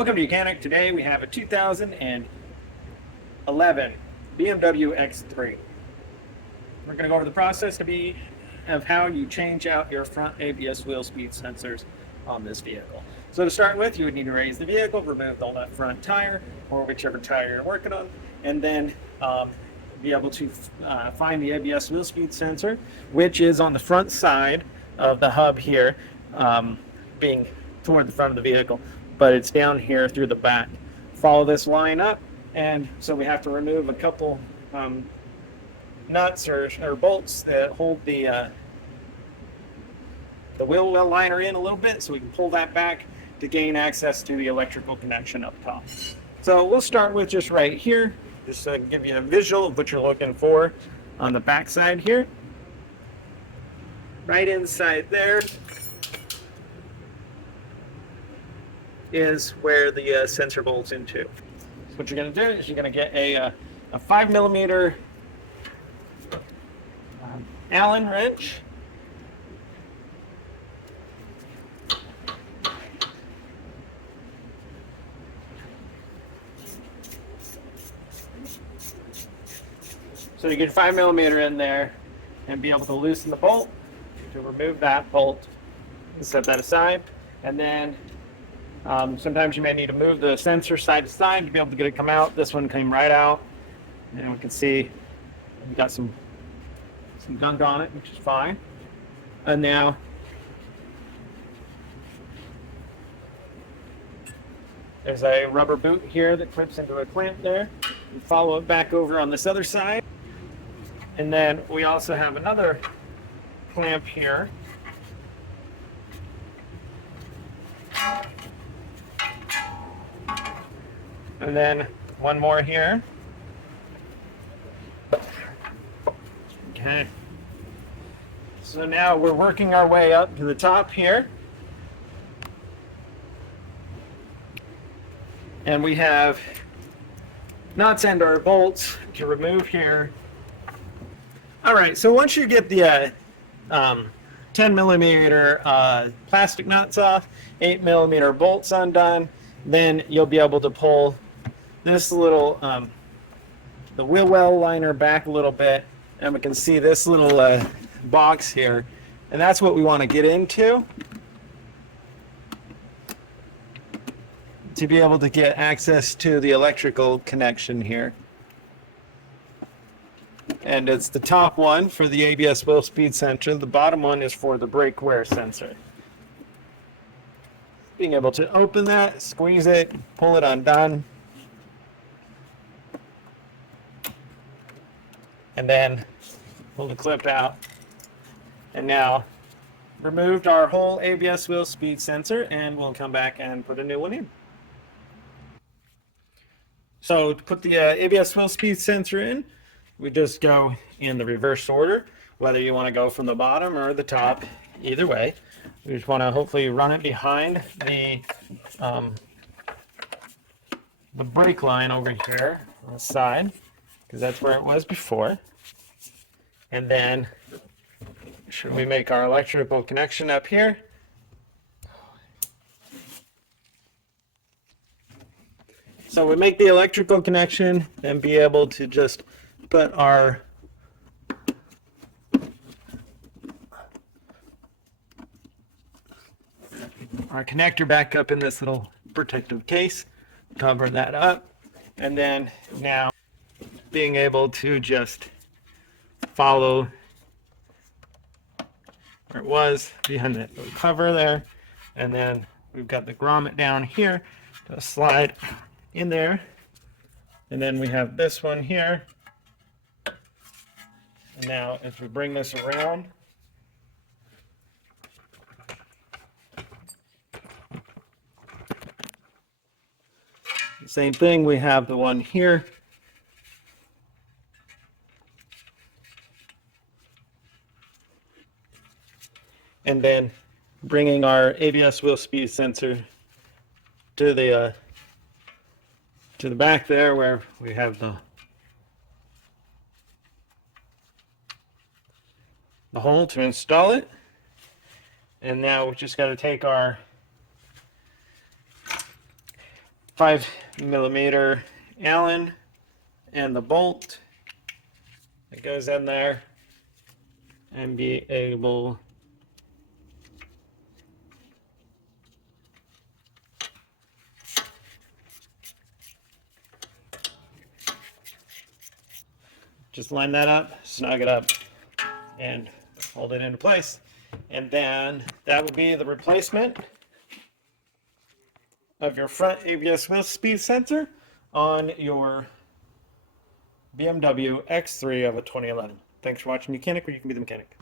Welcome to Mechanic. Today we have a 2011 BMW X3. We're going to go over the process of how you change out your front ABS wheel speed sensors on this vehicle. So to start with, you would need to raise the vehicle, remove the left front tire or whichever tire you're working on, and then be able to find the ABS wheel speed sensor, which is on the front side of the hub here, being toward the front of the vehicle, but it's down here through the back. Follow this line up, and so we have to remove a couple nuts or bolts that hold the wheel well liner in a little bit, so we can pull that back to gain access to the electrical connection up top. So we'll start with just right here, just to give you a visual of what you're looking for on the back side here. Right inside there is where the sensor bolts into. So what you're going to do is you're going to get a 5mm Allen wrench. So you get 5mm in there and be able to loosen the bolt, to remove that bolt and set that aside. And then sometimes you may need to move the sensor side to side to be able to get it come out. This one came right out, and we can see we've got some gunk on it, which is fine. And now there's a rubber boot here that clips into a clamp there. You follow it back over on this other side. And then we also have another clamp here. And then one more here. Okay. So now we're working our way up to the top here. And we have nuts and our bolts to remove here. All right, so once you get the 10mm plastic nuts off, 8mm bolts undone, then you'll be able to pull this little, the wheel well liner back a little bit, and we can see this little box here, and that's what we want to get into to be able to get access to the electrical connection here. And it's the top one for the ABS wheel speed sensor. The bottom one is for the brake wear sensor. Being able to open that, squeeze it, pull it undone, and then pull the clip out. And now removed our whole ABS wheel speed sensor, and we'll come back and put a new one in. So to put the ABS wheel speed sensor in, we just go in the reverse order, whether you want to go from the bottom or the top, either way. We just want to hopefully run it behind the brake line over here on the side, because that's where it was before. And then should we make our electrical connection up here? So we make the electrical connection and be able to just put our connector back up in this little protective case, cover that up, and then now being able to just follow where it was behind that little cover there, and then we've got the grommet down here to slide in there, and then we have this one here. And now as we bring this around, same thing, we have the one here. And then bringing our ABS wheel speed sensor to the back there where we have the hole to install it. And now we just got to take our 5mm Allen and the bolt that goes in there, and be able just line that up, snug it up, and hold it into place. And then that will be the replacement of your front ABS wheel speed sensor on your BMW X3 of a 2011. Thanks for watching Mechanic, where you can be the mechanic.